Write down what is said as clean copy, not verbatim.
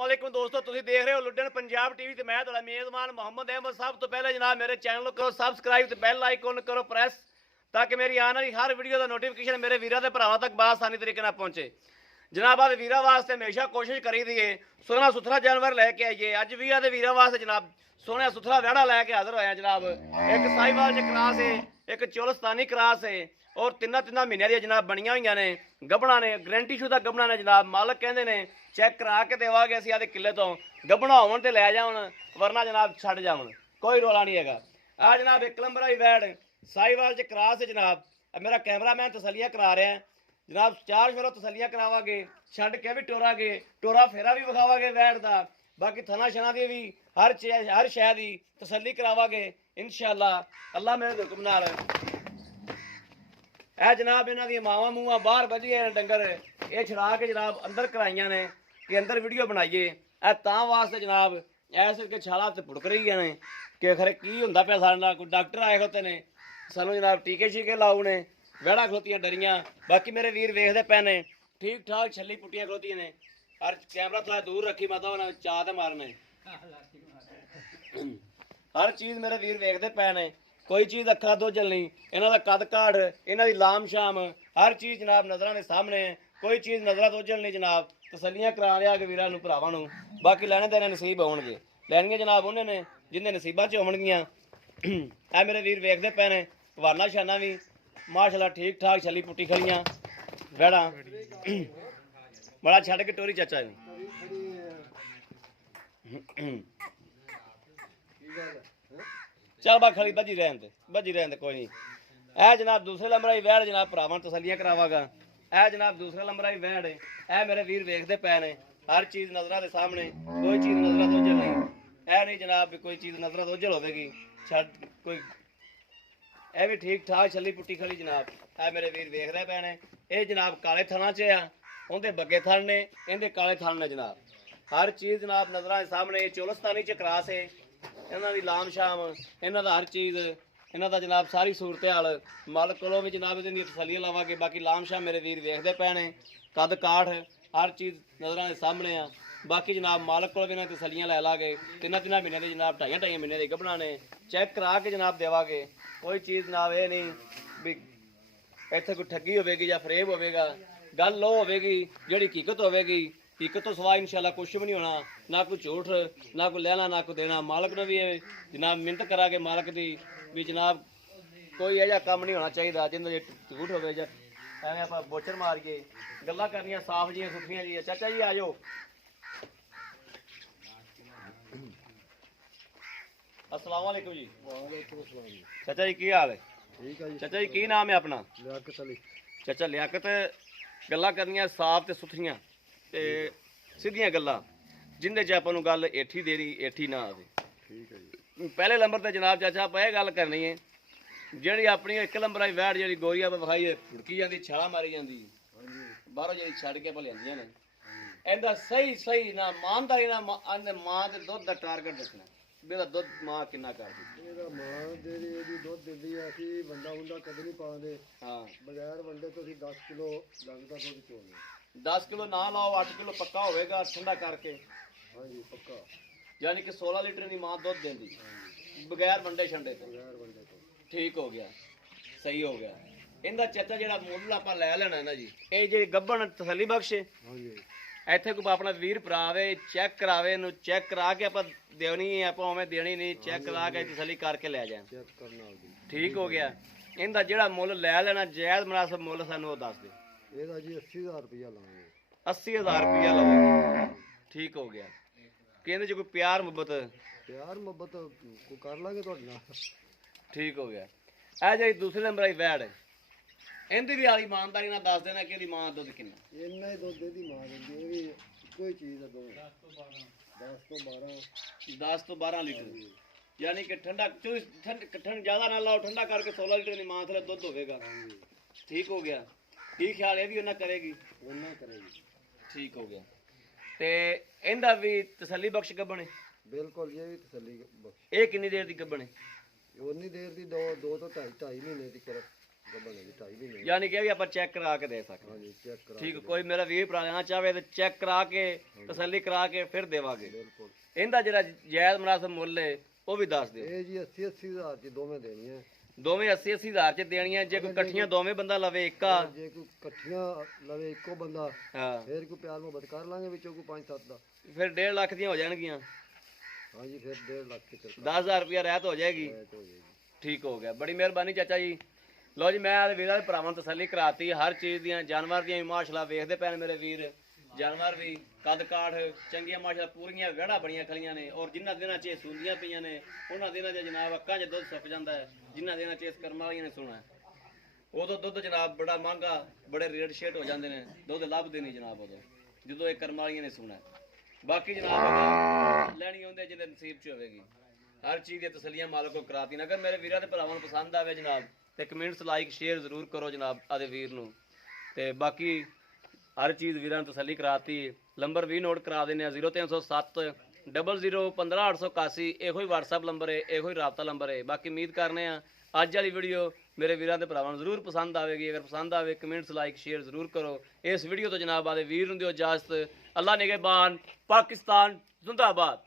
अस्सलामुअलैकुम दोस्तों, तुसीं देख रहे हो लुड्डन पंजाब टीवी ते मैं तुहाडा मेज़बान मोहम्मद अहमद। सब तो पहले जनाब मेरे चैनल को करो सबसक्राइब ते बैल आइकन करो प्रेस ताकि मेरी आने वाली हर वीडियो का नोटिफिकेशन मेरे वीरां ते भरावां तक बआसानी तरीके नाल पहुंचे। जनाब अज वीरां वास्ते हमेशा कोशिश करी दी है सोहना सुथरा जानवर लैके आइए। अज भी आदे वीरां वास्ते जनाब सोहना सुथरा वैड़ा लैके हाजिर होया जनाब। एक साहिवाल च क्रास है, एक चोलस्तानी क्रास है और तिन्ना तिन्ना महीनों दी जनाब बनिया हुई ने, गबना ने, गारंटी शुदा गबना ने जनाब। मालक कहते ने चैक करा के देवांगे असीं आदे किले तो, गबना होवन ते लै जाउण वरना जनाब छड्ड जाउण, कोई रौला नहीं हैगा। आ जनाब एक नंबर आई वैड़ साहिवाल च क्रास है जनाब। मेरा कैमरामैन तसलियां करा रहा है जनाब। चार फेरों तसलियां करावांगे, छड्ड के भी टोरांगे, टोरा फेरा भी विखावांगे वैड़ दा। बाकी थना शना दी भी हर शह की तसली करावांगे इंशाअल्लाह अल्लाह मेरे हुक्म नाल। ए जनाब इन्हां दी मावां मूवां बाहर बजी ने डंगर, ये छड़ा के जनाब अंदर कराइयां ने कि अंदर वीडियो बनाइए। ए तां वास्ते जनाब ऐसे के छाला ते भुड़क रही ने कि खरे की हुंदा पिया साडे नाल। कोई डॉक्टर आए खलोते ने सानू जनाब टीके शीके लाऊ ने, वैड़ा खलोतियां डरियां। बाकी मेरे वीर वेखदे पे ने ठीक ठाक छली पुट्टियां खलोतियां ने। हर कैमरा थोड़ा दूर रखी मैं तो चाह ते मारने हर चीज़ मेरे वीर वेखदे पे ने। कोई चीज़ अखा दोजल नहीं, इन्हों का कद काठ, इन्हों की लाम शाम हर चीज़ जनाब नज़र के सामने है। कोई चीज़ नज़र दोजल नहीं जनाब। तसलियां करा लिया कि वीरां नूं भरावां नूं। बाकी लैने देने नसीब होणगे, लैनियां जनाब उन्हें ने जिन्हें नसीबां च होणगियां। ऐ मेरे वीर वेखदे पे ने वाना शाना भी माशाअल्लाह ठीक ठाक छली पुट्टी खड़ियां वैड़ा। बड़ा छड़ के टोरी चाचा जी चल बा खड़ी बजी रहन दे कोई नहीं। ए जनाब दूसरे नंबर आई वैड़ जनाब भरावां तसलियां करावागा। ए जनाब दूसरे नंबर आई वैड़ है। ए मेरे वीर वेखदे पे ने हर चीज़ नज़र के सामने, कोई चीज़ नज़र दोजल नहीं। ए नहीं जनाब भी कोई चीज़ नज़र दोजल होगी छड़ कोई। ए भी ठीक ठाक छली पुट्टी खड़ी जनाब। ए मेरे वीर वेखदे पे ने ये जनाब काले थना च आ, उनके बगे थन ने, इनके काले थन ने जनाब। हर चीज़ जनाब नज़र के सामने। चोलस्तानी च क्रास है, इन्हों की लाम शाम, इन्हों का हर चीज़, इन्हों का जनाब सारी सूरत हाल मालक को भी जनाब इहदी तसलियां लावांगे। बाकी लाम शाम मेरे वीर वेखदे पे ने, कद काठ हर चीज़ नज़र के सामने आ। बाकी जनाब मालक को भी इन्होंने तसलियां लै लागे। तिन्ना महीने की जनाब ढाई महीने की गबना ने, चैक करा के जनाब देवांगे। कोई चीज़ जनाब ये नहीं भी इत्थे कोई ठगी होगी या फरेब होगा। गल लो होगी जी हकीकत होगी, हकीकत तो सवा इंशाल्लाह कुछ भी नहीं होना। ना कोई झूठ, ना कोई लेना, ना कोई देना। मालक ने भी जनाब मिन्नत करा के मालक की भी जनाब कोई यह काम नहीं होना चाहिए जिंदे झूठ हो एवं आप बोचर मारिए। गल्लां करनियां साफ जी सुथरियां जी। चाचा जी आ जाओ। अस्सलाम वालेकुम जी। चाचा जी की हाल है? ठीक है जी। चाचा जी की नाम है अपना? लियाकत अली। चाचा लियाकत। गल्लां करनियां साफ ते सुथरियां ते सीधियां गल्लां जिंदे च आपां नूं गल एठी देनी एठी ना आवे। ठीक है जी। पहले नंबर ते जनाब चाचा आप यह गल करनी है ਜਿਹੜੀ अपनी एक नंबर आई वैड़ जी गोरिया विखाई फुड़की जाती छाला मारी जाती बाहरों जी छड़ के भले आंदियां ने, इहदा सही सही ना मानदारी ना मां के दुध का टारगेट दसना भी ਇਹਦਾ ਦੁੱਧ ਮਾਂ ਕਿੰਨਾ ਕਰਦੀ। ਇਹਦਾ ਮਾਂ ਜਿਹੜੀ ਇਹਦੀ ਦੁੱਧ ਦਿੰਦੀ ਆ, ਅਸੀਂ ਵੰਡਾ ਵੁੰਡਾ ਕਦੇ ਨਹੀਂ ਪਾਉਂਦੇ। ਹਾਂ ਬਗੈਰ ਵੰਡੇ ਤੋਂ ਅਸੀਂ 10 ਕਿਲੋ ਡੰਗ ਦਾ ਦੁੱਧ ਚੋਣੇ। 10 ਕਿਲੋ ਨਾ ਲਾਓ 8 ਕਿਲੋ ਪੱਕਾ ਹੋਵੇਗਾ ਠੰਡਾ ਕਰਕੇ। ਹਾਂਜੀ ਪੱਕਾ। यानी कि 16 लीटर की मां दुध देंदी बगैर वंडे छंडे तो। ਬਗੈਰ ਵੰਡੇ ਤੋਂ। ठीक हो गया, सही हो गया। इनका चाचा जो मुल आप लै लेना ना जी, ये जी गब्बन तसली बख्श है। ਹਾਂਜੀ ਇੱਥੇ ਕੋਈ ਆਪਣਾ ਵੀਰ ਭਰਾ ਆਵੇ ਚੈੱਕ ਕਰਾਵੇ, ਇਹਨੂੰ ਚੈੱਕ ਕਰਾ ਕੇ ਆਪਾਂ ਦੇਣੀ ਹੈ, ਆਪਾਂ ਉਵੇਂ ਦੇਣੀ ਨਹੀਂ, ਚੈੱਕ ਕਰਾ ਕੇ ਤਸੱਲੀ ਕਰਕੇ ਲੈ ਜਾਣ। ਚੈੱਕ ਕਰਨਾ ਉਹਦੀ। ਠੀਕ ਹੋ ਗਿਆ। ਇਹਦਾ ਜਿਹੜਾ ਮੁੱਲ ਲੈ ਲੈਣਾ ਜਾਇਜ਼ ਮੁਨਾਸਬ ਮੁੱਲ ਸਾਨੂੰ ਉਹ ਦੱਸ ਦੇ। ਇਹਦਾ ਜੀ 80000 ਰੁਪਇਆ ਲਾਵਾਂਗੇ। 80000 ਰੁਪਇਆ ਲਵਾਂਗੇ। ਠੀਕ ਹੋ ਗਿਆ। ਕਹਿੰਦੇ ਜੇ ਕੋਈ ਪਿਆਰ ਮੁਹੱਬਤ ਪਿਆਰ ਮੁਹੱਬਤ ਕੋਈ ਕਰ ਲਾਂਗੇ ਤੁਹਾਡੇ ਨਾਲ। ਠੀਕ ਹੋ ਗਿਆ। ਇਹ ਜਿਹੜੀ ਦੂਸਰੇ ਨੰਬਰ ਆਈ ਵੈੜ ਹੈ ਇਹਦੀ ਵੀ ਵਾਲੀ ਇਮਾਨਦਾਰੀ ਨਾਲ ਦੱਸ ਦੇਣਾ ਕਿ ਇਹਦੀ ਮਾਂ ਦੁੱਧ ਕਿੰਨਾ। ਇੰਨਾ ਹੀ ਦੁੱਧ ਇਹਦੀ ਮਾਂ ਦਿੰਦੀ, ਇਹ ਵੀ ਕੋਈ ਚੀਜ਼ ਦਾ ਦੋ 10 ਤੋਂ 12 ਲੀਟਰ। यानी कि ठंडा ठंड ज़्यादा ना लाओ, ठंडा करके 16 लीटर की मां थले दुध होगा। ठीक हो गया। की ख्याल ये भी उन्हें करेगी? ਉਹਨਾਂ ਕਰੇਗੀ। ठीक हो गया। ते इनदा भी तसल्ली बख्श गब्बन है। ਬਿਲਕੁਲ ਇਹ ਵੀ ਤਸੱਲੀ ਬਖਸ਼। ये किन्नी देर दी गब्बन है? ਉਨੀ ਦੇਰ ਦੀ 2 ਤੋਂ 2.5 ਮਹੀਨੇ ਦੀ ਕਰ। ਗੱਬਣ ਹੈਗੀ 2.5 ਮਹੀਨੇ ਯਾਨੀ ਕਿ ਇਹ ਵੀ ਆਪਾਂ ਚੈੱਕ ਕਰਾ ਕੇ ਦੇ ਸਕਦੇ। ਹਾਂਜੀ ਚੈੱਕ ਕਰਾ ਠੀਕ, ਕੋਈ ਮੇਰਾ ਵੀਰ ਭਰਾ ਲੈਣਾ ਚਾਹਵੇ ਤੇ ਚੈੱਕ ਕਰਾ ਕੇ ਤਸੱਲੀ ਕਰਾ ਕੇ ਫਿਰ ਦੇਵਾਂਗੇ। ਬਿਲਕੁਲ ਇਹਦਾ ਜਿਹੜਾ ਜਾਇਜ਼ ਮੁਨਾਸਬ ਮੁੱਲ ਹੈ ਉਹ ਵੀ ਦੱਸ ਦਿਓ। ਇਹ ਜੀ 80 ਹਜ਼ਾਰ ਚ ਦੋਵੇਂ ਦੇਣੀਆਂ। ਦੋਵੇਂ 80 ਹਜ਼ਾਰ ਚ ਦੇਣੀਆਂ। ਜੇ ਕੋਈ ਇਕੱਠੀਆਂ ਦੋਵੇਂ ਬੰਦਾ ਲਵੇ ਇੱਕਾ, ਜੇ ਕੋਈ ਇਕੱਠੀਆਂ ਲਵੇ ਇੱਕੋ ਬੰਦਾ ਹਾਂ ਫਿਰ ਕੋਈ ਪਿਆਰ ਮੁਹੱਬਤ ਕਰ ਲਾਂਗੇ ਵਿੱਚੋਂ ਕੋਈ 5-7 ਦਾ। ਫਿਰ 1.5 ਲੱਖ ਦੀਆਂ ਹੋ ਜਾਣਗੀਆਂ। ਹਾਂਜੀ ਫਿਰ 1.5 ਲੱਖ ਤੇ 10,000 ਰੁਪਇਆ ਰਹਿਤ ਹੋ ਜਾਏਗੀ। ਹੋ ਜਾਏਗੀ। ਠੀਕ ਹੋ ਗਿਆ, ਬੜੀ ਮਿਹਰਬਾਨੀ ਚਾਚਾ ਜੀ। ਲੋ ਜੀ ਮੈਂ ਆਦੇ ਵੀਰਾਂ ਦੇ ਭਰਾਵਾਂ ਨੂੰ ਤਸੱਲੀ ਕਰਾਤੀ ਹਰ ਚੀਜ਼ ਦੀਆਂ। ਜਾਨਵਰ ਦੀਆਂ ਵੀ ਮਾਸ਼ਾਅੱਲਾ ਵੇਖਦੇ ਪੈਣ ਮੇਰੇ ਵੀਰ, ਜਾਨਵਰ ਵੀ ਕੱਦ ਕਾਠ ਚੰਗੀਆਂ ਮਾਸ਼ਾਅੱਲਾ ਪੂਰੀਆਂ ਵਿਹੜਾ ਬਣੀਆਂ ਖਲੀਆਂ ਨੇ। ਔਰ ਜਿਨ੍ਹਾਂ ਦਿਨਾਂ 'ਚ ਇਹ ਸੂੰਦੀਆਂ ਪਈਆਂ ਨੇ ਉਹਨਾਂ ਦਿਨਾਂ 'ਚ ਜਨਾਬ ਅੱਖਾਂ 'ਚ ਦੁੱਧ ਸੁੱਕ ਜਾਂਦਾ ਹੈ। ਜਿਨ੍ਹਾਂ ਦਿਨਾਂ 'ਚ ਇਸ ਕਰਮਾਂ ਵਾਲੀਆਂ ਨੇ ਸੁਣਾ ਉਦੋਂ ਦੁੱਧ ਜਨਾਬ ਬੜਾ ਮਹਿੰਗਾ, ਬੜੇ ਰੇਟ ਸ਼ੇਟ ਹੋ ਜਾਂਦੇ ਨੇ, ਦੁੱਧ ਲੱਭਦੇ ਨਹੀਂ ਜਨਾਬ ਉਦੋਂ ਜਦੋਂ ਇਹ ਕਰਮਾਂ ਵਾਲੀਆਂ ਨੇ ਸੁਣਾ। ਬਾਕੀ ਜਨਾਬ ਲੈਣੀ ਆਉਂਦੇ ਜਿਹਦੇ ਨਸੀਬ 'ਚ ਹੋਵੇਗੀ। ਹਰ ਚੀਜ਼ ਦੀਆਂ ਤਸੱਲੀਆਂ ਮਾਲਕ ਕੋ ਕਰਾਤੀ। ਅਗਰ ਮੇਰੇ ਵੀਰਾਂ ਦੇ ਭਰਾਵਾਂ ਨੂੰ ਪਸੰਦ ਆਵੇ ਜਨਾਬ ਤੇ ਕਮੈਂਟਸ ਲਾਈਕ ਸ਼ੇਅਰ ਜ਼ਰੂਰ ਕਰੋ ਜਨਾਬ ਆਦੇ ਵੀਰ ਨੂੰ। ਤੇ ਬਾਕੀ ਹਰ ਚੀਜ਼ ਵੀਰਾਂ ਨੂੰ ਤਸੱਲੀ ਕਰਾਤੀ। ਨੰਬਰ ਵੀ ਨੋਟ ਕਰਾ ਦਿੰਦੇ ਆ 0307 00 15881। ਇਹੋ ਹੀ WhatsApp ਨੰਬਰ ਹੈ, ਇਹੋ ਹੀ ਰਾਬਤਾ ਨੰਬਰ ਹੈ। ਬਾਕੀ ਉਮੀਦ ਕਰਨੇ ਆ ਅੱਜ ਵਾਲੀ ਵੀਡੀਓ ਮੇਰੇ ਵੀਰਾਂ ਦੇ ਭਰਾਵਾਂ ਨੂੰ ਜ਼ਰੂਰ ਪਸੰਦ ਆਵੇਗੀ। ਅਗਰ ਪਸੰਦ ਆਵੇ ਕਮੈਂਟਸ ਲਾਈਕ ਸ਼ੇਅਰ ਜ਼ਰੂਰ ਕਰੋ। ਇਸ ਵੀਡੀਓ ਤੋਂ ਜਨਾਬ ਆਦੇ ਵੀਰ ਨੂੰ ਦਿਓ ਇਜਾਜ਼ਤ। ਅੱਲਾ ਨਿਗਹਿਬਾਨ, ਪਾਕਿਸਤਾਨ ਜ਼ਿੰਦਾਬਾਦ।